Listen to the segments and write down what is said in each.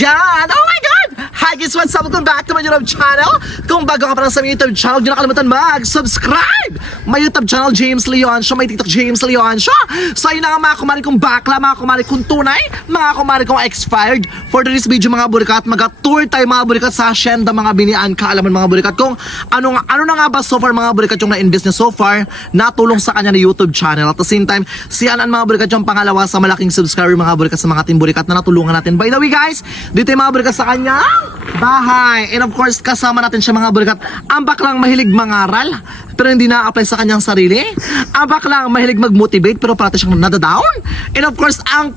Yan! Oh my God! Hi guys, what's up? Welcome back to my YouTube channel. Kung bago ka pa lang sa my YouTube channel, hindi nakalimutan mag-subscribe! My YouTube channel, James Leon Show. My TikTok, James Leon Show. So ayun na nga mga kumari kong bakla, mga kumari kong tunay, mga kumari kong expired. For today's video mga burikat, mag-tour tayo mga burikat sa Hacienda mga binian kaalaman mga burikat. Kung ano na nga ba so far mga burikat yung na-invest niya so far, natulong sa kanya na YouTube channel. At the same time, si Anan mga burikat yung pangalawa sa malaking subscriber mga burikat sa mga team burikat na natulungan natin. By the way guys, dito yung mga burikat sa kanya bahay. And of course, kasama natin siya mga burikat. Ang baklang mahilig mangaral, pero hindi na-apply sa kanyang sarili. Ang baklang mahilig mag-motivate, pero parati siyang nadadown. And of course, ang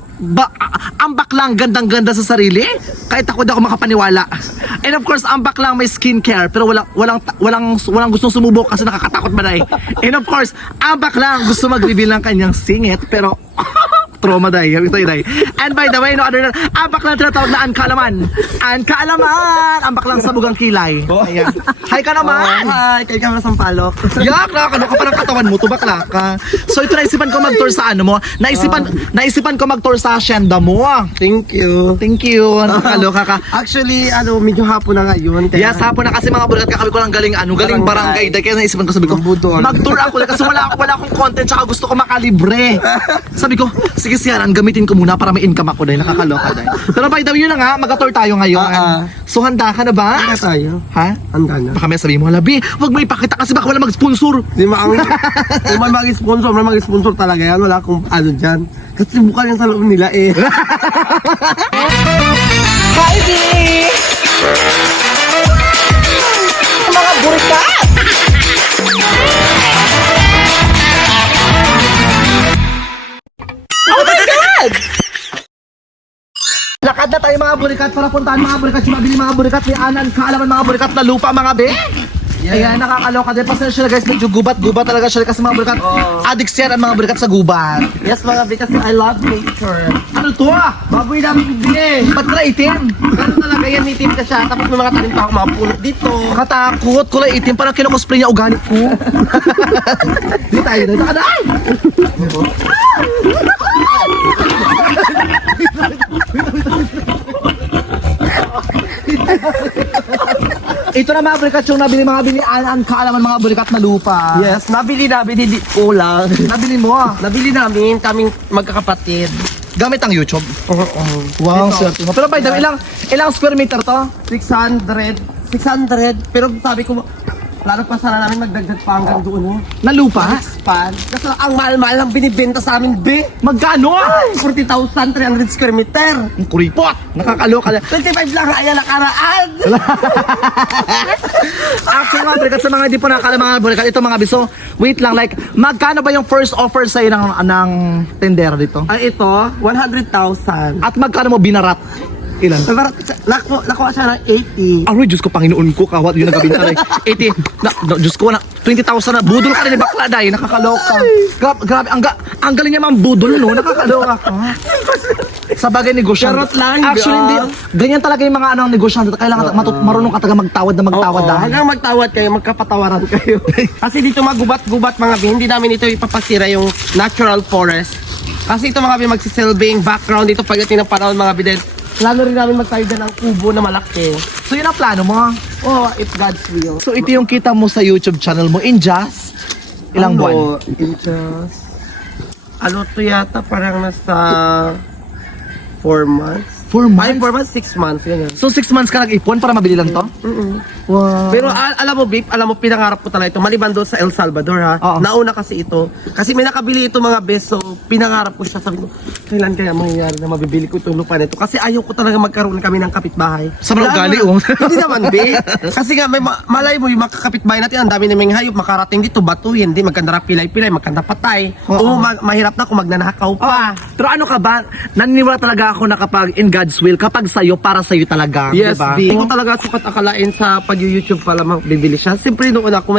baklang gandang-ganda sa sarili, kahit ako di ako makapaniwala. And of course, ang baklang may skincare, pero walang gustong sumubok kasi nakakatakot ba na eh. And of course, ang baklang gusto mag-reveal ng kanyang singit, pero trauma dahil, and by the way, no other than, ang baklang tinatawag na Ankalaman. Ankalaman! Ang baklang sabugang kilay. Ayan. Hi ka naman! Hi! Kayo ka sa Sampalok. Yak, nakakano ka parang katawan mo, tubakla ka. So ito naisipan ko mag-tour sa ano mo. Naisipan ko mag-tour sa Hacienda mo. Thank you. Thank you. Nakakaloka ka. Actually, medyo hapon na ngayon. Yes, hapon na kasi mga burikat kakabi ko lang galing barangay. Dahil kaya naisipan ko, sabi ko, mag-tour ako kasi wala akong content tsaka gusto ko makalibre. Sabi ko, sige siyaran, gamitin ko muna para may income ako dahil nakakaloka dahil. Pero by the way, yun na nga, mag-tour tayo ngayon. So handa ka na ba? Handa tayo. Ha? Handa na. Baka may sabihin mo, labi, wag mo ipakita kasi baka wala mag-sponsor. Di ba ang kung may mag-sponsor talaga yan, wala akong ano dyan. Kasi bukan yan sa loob nila eh. Hi, B! Mga burikat! Oh my God! Lakad na tayo mga burikat para puntahan mga burikat yung mabili mga burikat ni Anan kaalaman mga burikat na lupa mga be. Ayan, nakakaloka din. Pasensya na guys, medyo gubat talaga siya kasi mga burikat. Addicts yan ang mga burikat sa gubat. Yes mga because I love nature. Ano to ah? Baboy namin bibili. Ba't na itim? Ganun talaga yan, itim ka siya. Tapos may mga tanim pa ako mga pulot dito. Makatakot, kulay itim, parang kinukusplay niya organic ko. Hindi tayo na, nakaday! Ito na mga burikat yung nabili mga binian kaalaman mga burikat na lupa. Yes, nabili namin, hindi kulang. Nabili mo ah. Nabili namin, kaming magkakapatid. Gamit ang YouTube. Wow, Ito. swerte mo. Pero by the way, ilang square meter to? 600. Pero sabi ko, lalo pa sana namin magdagdag pa hanggang doon. Na lupa? Pan. Kasi ang mahal-mahal lang binibenta sa amin, B. Magkano? 40,300 square meter. Ang kuripot. Nakakaloka na. 25 lang ayan nakaraan. Actually mga burikat, sa mga hindi po nakakala mga burikat, ito mga biso, wait lang, like, magkano ba yung first offer sa'yo ng tender dito? Ang ito, 100,000. At magkano mo binarat? Ilan? Nakuha siya ng 80. Aroy, Diyos ko, Panginoon ko, kawat yung nagabinta rin. 80, Diyos ko, 20,000 na, budol ka rin ni bakla dahil, nakakaloka. Grabe, ang galing niya mga budol, no? Nakakaloka ka. Sa bagay negosyante. Charot lang, Actually, hindi. Ganyan talaga yung mga negosyante. Kailangan marunong ka talaga magtawad na magtawad dahil. Hanggang magtawad kayo, magkapatawaran kayo. Kasi dito magubat-gubat mga bin, hindi namin ito ipapasira yung natural forest. Kasi ito mga bin, magsisilbing background dito pagdating ng panahon mga bin. Plano rin namin magtayo dyan ng kubo na malaki. So yun ang plano mo. Oh, if God's will. So ito yung kita mo sa YouTube channel mo in just ilang buwan? In just... to yata, parang nasa 4 months. 4 Ay, months? 4 months, 6 months, ganyan. So 6 months ka nag-ipon para mabili lang to? Wow. Pero alam mo, babe, pinangarap ko talaga ito. Maliban doon sa El Salvador, ha? Oo. Nauna kasi ito. Kasi may nakabili ito mga beso. Pinangarap ko siya. Sabi ko, kailan kaya mangyayari na mabibili ko itong lupa nito? Kasi ayaw ko talaga magkaroon kami ng kapitbahay. Sa mga ugali, oh. Hindi naman, babe. Kasi nga, may malay mo yung mga kapitbahay natin. Ang dami namang hayop. Makarating dito, batuhin. Hindi, magkanda pilay-pilay, magkanda patay. Oo. Mahirap na kung magnanakaw pa. Pero ano ka ba? Naniniwala talaga ako na kapag in God's will, kapag sa'yo, para sa'yo talaga. Yes, diba? Hindi ko talaga sukat akalain sa pag-YouTube pala bibili siya. Siyempre noong una ako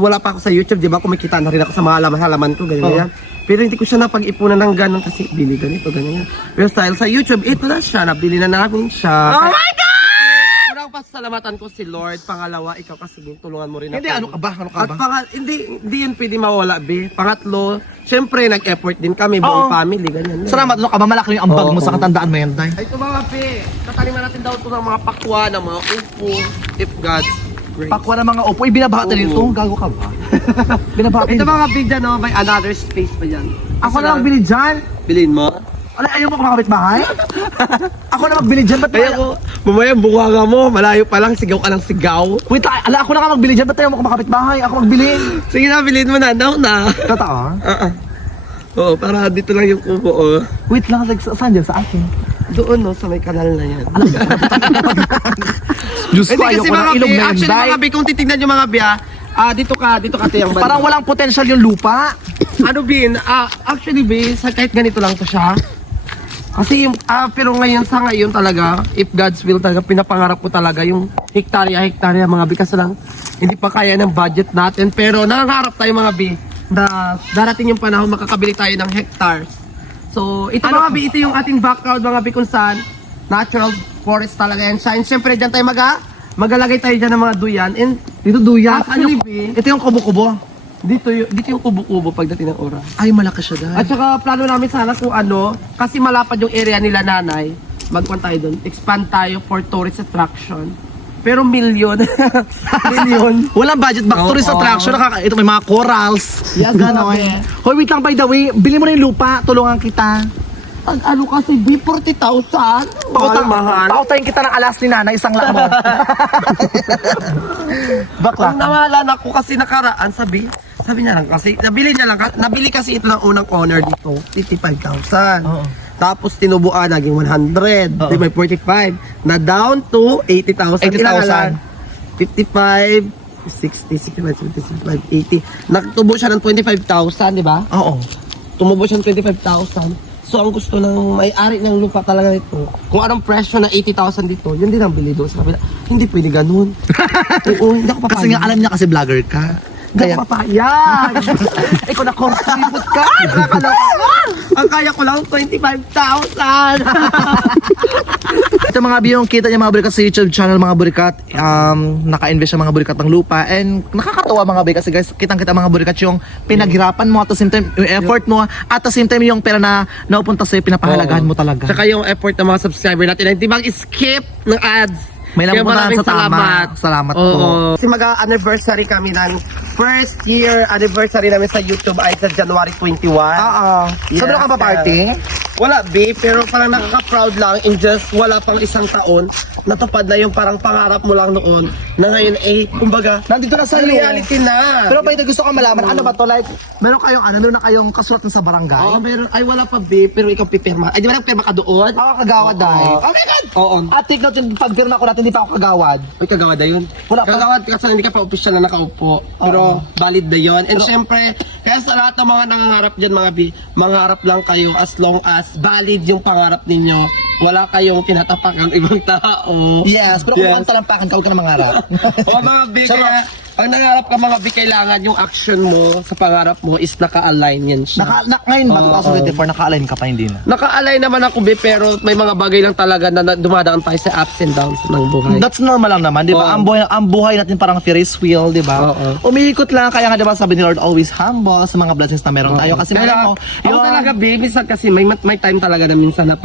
wala pa ako sa YouTube, di ba? Kumikita na rin ako sa mga halaman ko, ganyan yan. Pero hindi ko siya napag-ipunan ng ganun kasi bili ganito, ganyan yan. Pero dahil sa YouTube, ito na siya, nabili na namin siya. Oh my God! Kulang pa pinasasalamatan ko si Lord. Pangalawa, ikaw kasi tulungan mo rin ako. Hindi, ano ka ba? At hindi yun pwede mawala, be. Pangatlo, syempre, nag-effort din kami, buong Oo. family, ganyan. Salamat, ano ka ba? Malaki yung ambag mo Oo. sa katandaan mo yan, Day. Ay, ito mga be, tataniman natin daw ito ng mga pakwa, ng mga upo, if God's grace. Pakwa ng mga upo, ibinabahatan Oo. nito. Gago ka ba? Binabahatan Ito nito. mga be dyan, no, may another space pa dyan. Ako na magbili dyan. Bilhin mo? Ano, ayaw mo kumakabit bahay? Ako na magbili dyan. Ba't Kaya ko, mamaya bunganga mo, malayo pa lang, sigaw ka ng sigaw. Wait, ako na nga magbili dyan. Ba't ayaw mo kumakabit bahay? Ako magbili. Sige na, bilhin mo na, now na. Totoo? Oo, para dito lang yung kubo, oh. Wait lang, saan dyan? Sa akin? Doon, no, sa may kanal na yan. Diyos ko, Hindi ayaw kasi ko ng mga ilong bi, na yan, actually Day. mga bi, kung titignan yung mga bi, dito ka tiyang banda. Parang walang potential yung lupa. Ano bin, actually bi, kahit ganito lang to siya. Kasi yung, pero sa ngayon talaga, if God's will talaga, pinapangarap ko talaga yung hektarya mga bi, kasi lang, hindi pa kaya ng budget natin. Pero nangangarap tayo mga bi, na darating yung panahon, makakabili tayo ng hectares. So, ito mga bi, ito yung ating background mga bi, kung saan, natural forest talaga yan siya. And syempre, dyan tayo magalagay tayo dyan ng mga duyan. And Dito duyan. actually, bi, Ito yung kubo-kubo. dito yung kubo-kubo pagdating ng oras. Ay, malaki siya, Day. At saka plano namin sana kung ano, kasi malapad yung area nila nanay, magkuhan tayo doon, expand tayo for tourist attraction. Pero milyon. Milyon. Walang budget back tourist Oo. attraction. Ito may mga corals. Yes, Ganon. grabe. Hoy, wait lang, by the way. Bili mo na yung lupa. Tulungan kita. Ano kasi, B40,000? Mahal. Pautayin kita ng alas ni Nana. Isang lang mo. Bakla. Ang namahalan ako kasi nakaraan, sabi niya lang kasi, nabili kasi ito ng unang owner dito, 55,000. Oo. Tapos tinubuan, naging 100, Oo. di ba, 45, na down to 80,000. 80,000. 55, 60, 65, 70, 65, 80. Nagtubo siya ng 25,000, di ba? Oo. Tumubo siya ng 25,000. So, ang gusto ng may-ari ng lupa talaga ito, kung anong presyo na 80,000 dito, yun din ang bili doon sa kabila. Hindi pwede ganun. Oo, hindi ako papayag. Kasi nga alam niya kasi vlogger ka. Hindi Kaya, ako papayag. ikaw na contribute ka. Nakakaloka. Ang kaya ko lang 25,000. Ito mga biyong kita niya mga burikat sa YouTube channel mga burikat, naka-invest siya mga burikat ng lupa and nakakatawa mga burikat kasi guys, kitang-kita mga burikat yung pinaghirapan mo at the same time yung effort mo at the same time yung pera na naupunta sa'yo pinapahalagahan mo talaga. Saka yung effort ng mga subscriber natin na hindi mag-skip ng ads. May lang Kaya puntahan maraming sa tama. Salamat po. Oo. Kasi mag-anniversary kami ng first year anniversary namin sa YouTube ay sa January 21. Oo. Yes, Sabi ka ba party? Wala, babe, pero parang nakaka-proud lang in just wala pang isang taon, natupad na yung parang pangarap mo lang noon, na ngayon kumbaga, Nandito na sa reality na. Pero pwede gusto ko malaman, ano ba to like, meron na kayong kasulatan sa barangay? Oo, meron, ay wala pa, babe, pero ikaw pipirma. Ay, di ba nagpirma ka doon? Ako kagawad dahil. Oo. Oh my God! Oo. At take note yung pagpirma ko natin, hindi pa ako kagawad. Uy, kagawad na yun. Wala pa. Kagawad kasi hindi ka pa official na nakaupo. Pero valid na yun. And syempre, kaya sa lahat ng mga nangangarap dyan mga bi, mangarap lang kayo as long as valid yung pangarap ninyo. Wala kayong tinatapakan ibang tao. Yes, pero kung Yes. ang talampakan ka, huwag ka na mangarap. O mga bi, kaya pag nangarap ka mga bi, kailangan yung action mo sa pangarap mo is naka-align yan siya. Ngayon ba, Oo. 2024, naka-align ka pa, hindi na. Naka-align naman ako bi, pero may mga bagay lang talaga na dumadaan tayo sa ups and downs ng buhay. That's normal lang naman, di ba? Oo. Ang buhay natin parang Ferris wheel, di ba? Oo. Umiikot lang, kaya nga di ba sabi ni Lord, always humble sa mga blessings na meron tayo. Kasi Pero meron mo, ako talaga, babe, minsan kasi may time talaga na minsan na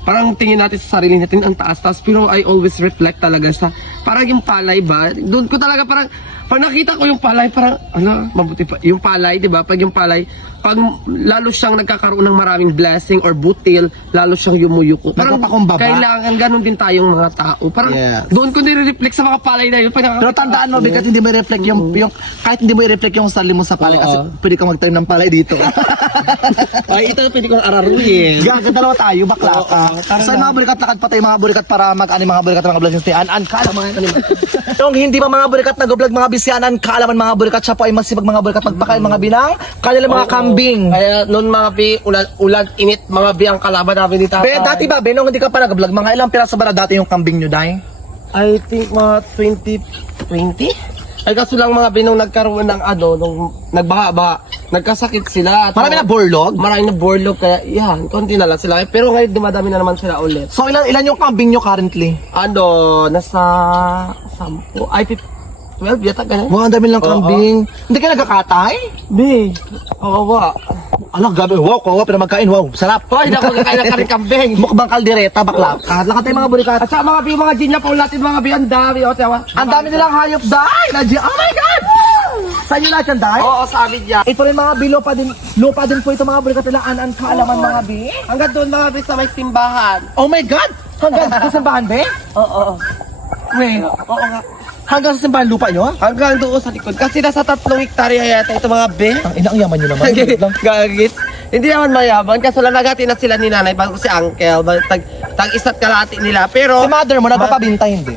parang tingin natin sa sarili natin ang taas-taas, pero I always reflect talaga sa parang yung palay ba, doon ko talaga parang nakita ko yung palay, parang mabuti pa yung palay, di ba? Pag yung palay, pag lalo siyang nagkakaroon ng maraming blessing or butil, lalo siyang yumuyuko. Parang Nagpapakumbaba. kailangan ganun din tayong mga tao. Parang Yes. doon ko nire-reflect sa mga palay na yun. pero tandaan mo, bigat hindi mo i-reflect yung, kahit hindi mo i-reflect yung sarili mo sa palay, kasi Oo. pwede kang mag-time ng palay dito. Ay, ito pwede kong araruhin. Gaga, dalawa tayo, bakla ka. Oo, tara Sa na. mga burikat, lakad pa tayo mga burikat para mag-ani mga burikat mga blessings ni An Kaalaman mga kaniman. Yung hindi ba mga burikat nag-vlog mga bisyanan, kaalaman mga burikat, siya po ay masibag mga burikat magpakain mga binang, kanilang mga Oo. kambing. Kaya noon mga bi, ulan, init, mga bi ang kalaban namin ni Tatay. Be, dati ba, be, nung hindi ka pa nag-vlog, mga ilang piraso ba na dati yung kambing nyo, Day? I think mga 2020? Ay kaso lang mga binong nagkaroon ng nung nagbaha-baha. nagkasakit sila. At Marami na borlog? Marami na borlog, kaya yan, konti na lang sila. Pero ngayon dumadami na naman sila ulit. So ilan yung kambing nyo currently? Ano, nasa 10, ay 12 yata ganun. Wow, ang dami lang kambing. Hindi ka nagkakatay? Be, kawawa. Alam, gabi. Wow, kawa pa na magkain. Wow, sarap. Hoy, hindi ako magkakain ng karing kambing. Mukbang kaldereta, bakla. Lakat tayo mga burikat. At saka mga bi, mga gin na po natin mga bi, ang dami. O, tawa. Ang dami nilang hayop, Day! Oh my God! Sa inyo lahat yan, Day? Oo, sa amin yan. Ito rin mga bi, lupa din po ito mga burikat nila. Anan kaalaman mga bi. Hanggang doon mga bi sa may simbahan. Oh my God! Hanggang sa simbahan, be? Oo. Wait, Oo nga. hanggang sa simbahan lupa nyo? Hanggang doon sa likod. Kasi nasa 3 hektarya yata ito mga bi. Ang ina, ang yaman nyo naman. Gagit. Hindi naman mayaman. Kaso lang nagati na sila ni nanay bago si uncle. Tag isa't kalahati nila. Pero Si mother mo, nagpapabinta hindi?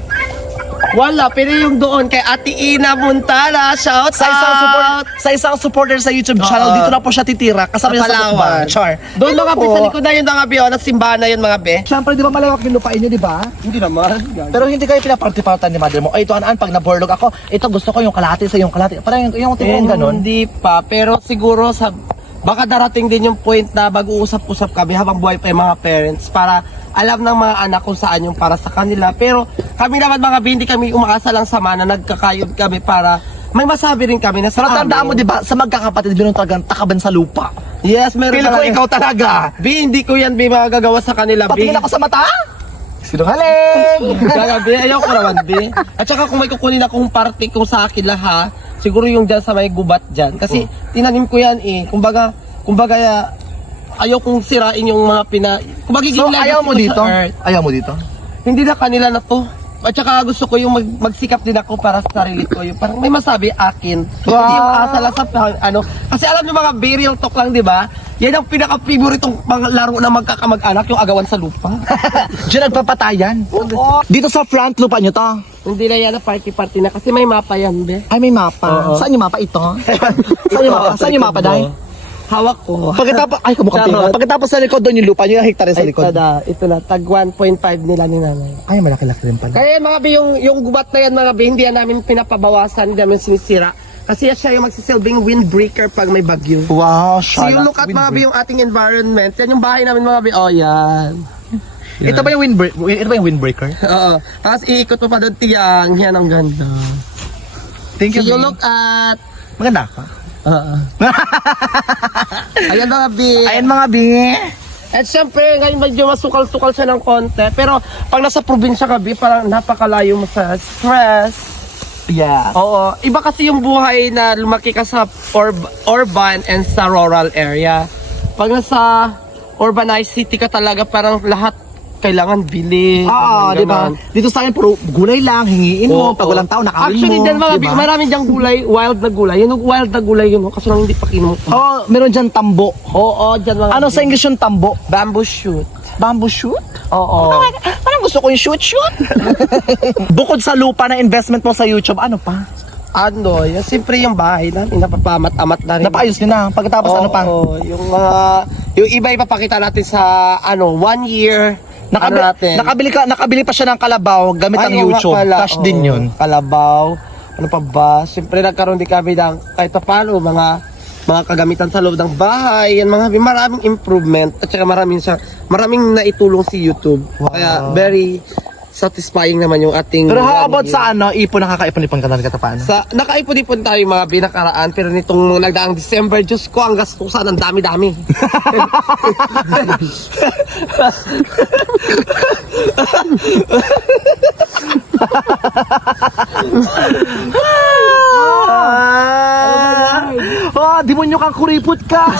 wala. Pero yung doon kay Ate Ina Montana. Shout out. Sa isang supporter sa YouTube channel, Oo. dito na po siya titira. Kasama niya sa Palawan. Palawan. Char. Doon mga Ano bi po? sa likod na yun mga bi. Nagsimbahan na yun mga bi. Siyempre, di ba malawak yung lupain nyo, di ba? Hindi naman. Pero hindi kayo pinaparty-partan ni mother mo. Ay, ito anaan, pag naborlog ako, ito gusto ko yung kalahati sa yung kalahati. Parang yung tingin ganun. Hindi pa. Pero siguro sa baka darating din yung point na mag-uusap-usap kami habang buhay pa yung mga parents para alam ng mga anak kung saan yung para sa kanila. Pero kami naman mga bi, hindi kami umaasa lang sa mana, nagkakayod kami para may masabi rin kami na sa Pero tandaan mo, di ba, sa magkakapatid, binong talagang takaban sa lupa. Yes, meron Feel ko talaga. ikaw talaga. Bi, hindi ko yan bi magagawa sa kanila bi. Patingin ako sa mata. Sinungaling! Gagabi, ayoko naman bi. At saka kung may kukunin akong party kung sa akin lang ha, siguro yung dyan sa may gubat dyan. Kasi tinanim ko yan eh. Kumbaga, ayaw kong sirain yung mga kung magiging So, legacy ayaw mo ko sa dito? earth. Ayaw mo dito? Hindi na kanila na to. At saka gusto ko yung magsikap din ako para sa sarili ko. Yung parang may masabi akin. Wow. Hindi yung asa lang sa ano. Kasi alam niyo mga burial talk lang, di ba? Yan ang pinaka-favoritong laro na magkakamag-anak, yung agawan sa lupa. Diyan nagpapatayan. Oo. Dito sa front lupa nyo to. Hindi na yan na party-party na kasi may mapa yan, be. Ay, may mapa. Oo. Saan yung mapa ito? Saan yung mapa? Saan yung mapa, Day? Hawak ko. Pagkatapos, ay, kamukhang Charot. pila. Pagkatapos sa likod doon yung lupa nyo, yung hektarya sa Ay, likod. ito na, tag 1.5 nila ni nanay. Ay, malaki-laki rin pala. Kaya yan mga bi, yung gubat na yan mga bi, hindi yan namin pinapabawasan, hindi namin sinisira. Kasi yan siya yung magsisilbing windbreaker pag may bagyo. Wow, So you look at mga bi, yung ating environment, yan yung bahay namin mga bi, oh yan. Ito ba yung windbreaker? Oo. Tapos iikot mo pa doon tiyang, yan ang ganda. Thank So you, you Bing. look at, Maganda ka. ayan mga bi. Ayan mga bi. At syempre, ngayon medyo masukal-sukal siya ng konti. Pero pag nasa probinsya ka, bi, parang napakalayo mo sa stress. Yeah. Oo, iba kasi yung buhay na lumaki ka sa urban and sa rural area. Pag nasa urbanized city ka talaga, parang lahat kailangan bili. Ah, di ba? Dito sa akin, puro gulay lang, hingiin mo. Oo. Pag walang tao, nakawin mo. Actually, dyan mga diba? marami dyang gulay, wild na gulay. Yung wild na gulay yun, kasi lang hindi pa kinuha. Oh, meron dyan tambo. Oo, dyan mga Ano sa English yung tambo? bamboo shoot. Bamboo shoot? Oo. Parang gusto ko yung shoot. Bukod sa lupa na investment mo sa YouTube, ano pa? Ano, yung siyempre yung bahay namin, napapamat-amat na rin. Napaayos nyo na. Pagkatapos ano pa? Oo, yung iba ipapakita natin sa 1 year. Nakabili pa siya ng kalabaw gamit ang Ay, oo nga YouTube. pala, Cash din oo. yun. Kalabaw. Ano pa ba? Siyempre nagkaroon din kami ng kahit pa paano mga kagamitan sa loob ng bahay. Yan mga maraming improvement at saka maraming naitulong si YouTube. Wow. Kaya very satisfying naman yung ating Pero how about sa ano, ipon, nakakaipon-ipon ka talaga paano? sa nakaipon-ipon tayo mga binakaraan pero nitong nagdaang December, Diyos ko, ang gastusan ang dami-dami. Demonyo kang kuripot ka.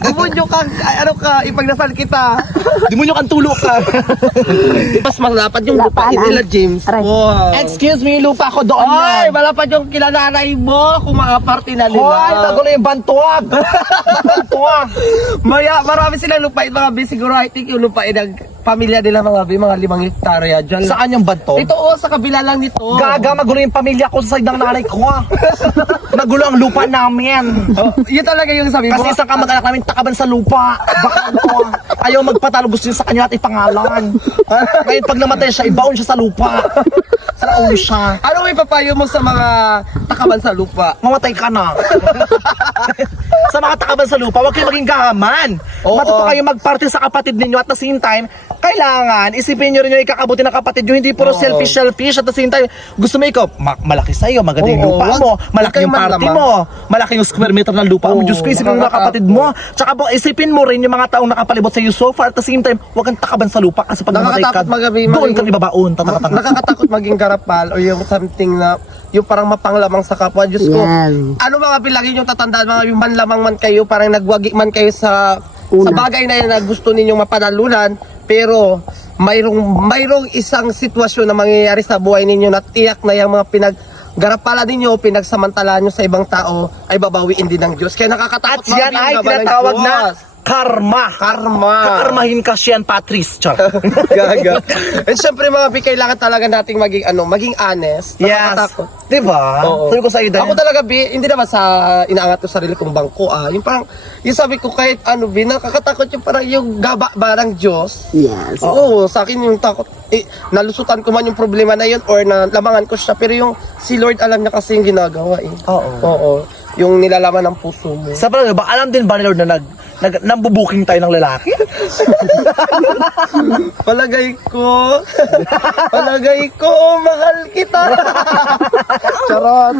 Demonyo ka, ano ka, ipagdasal kita. Demonyo kang tulo ka. Mas malapad yung lupa nila, James. Wow. Excuse me, lupa ko doon Ay, yan. malapad yung kilananay mo kung mga party na nila. Hoy, nagulo yung bantuag. Bantuag. Marami silang lupain mga bi. Siguro I think yung lupain ng pamilya nila mga bi, mga 5 hektarya dyan. Saan yung banto? Ito sa kabila lang nito. Gaga, magulo yung pamilya ko sa side ng nanay ko. Nagulo ang lupa namin. Yun talaga yung sabi mo. Kasi isang kamag-anak namin takaban sa lupa. Baka ano, ayaw magpatalo, gusto niya sa kanya at ipangalan. Ngayon pag namatay siya, ibaon siya sa lupa. Sa ulo siya. Ano may papayo mo sa mga takaban sa lupa? Mamatay ka na. Sa mga takaban sa lupa, huwag kayo maging gahaman. Oo. Matuto kayo magparte sa kapatid ninyo at the same time, kailangan isipin nyo rin yung ikakabuti ng kapatid nyo, hindi puro Oo. selfish at the same time, gusto mo ikaw, malaki sa'yo, maganda yung Oo, lupa wag- mo, wag malaki yung kayong party manlamang. mo, malaki yung square meter ng lupa mo, Oo, Diyos ko, isipin mo mga nakakatakot. kapatid mo. Tsaka isipin mo rin yung mga taong nakapalibot sa'yo so far, at the same time, huwag kang takaban sa lupa kasi pag namatay ka, Nakakatakot magabi, doon maging- kang ibabaon, tatakatanga. Nakakatakot maging garapal o yung something na yung parang mapanglamang sa kapwa. Diyos ko, Yan. ano mga bilangin yung tatandaan, mga yung manlamang man kayo, parang nagwagi man kayo sa bagay na yun na gusto ninyong mapanalunan, pero mayroong isang sitwasyon na mangyayari sa buhay ninyo na tiyak na yung mga garapala ninyo, pinagsamantala nyo sa ibang tao ay babawiin din ng Diyos. Kaya nakakatakot At yan ay gawa ng tinatawag na Diyos. karma. Karma. Kakarmahin ka siyan, Patrice. Char. Gaga. And syempre mga Bi, kailangan talaga nating maging honest. Yes. Nakakatakot. Diba? Oo. Sabi ko sa iyo dahil. Ako talaga, Bi, hindi naman sa inaangat ko sarili kong bangko, yung parang, yung sabi ko kahit ano, Bi, nakakatakot yung parang yung gaba ba ng Diyos. Yes. Oo, sa akin yung takot, nalusutan ko man yung problema na yun or nalamangan ko siya, pero yung si Lord alam niya kasi yung ginagawa Oo. Oo, yung nilalaman ng puso mo. Sa palagay ba, alam din ba ni Lord na nambubuking tayo ng lalaki? Palagay ko, mahal kita. Charot.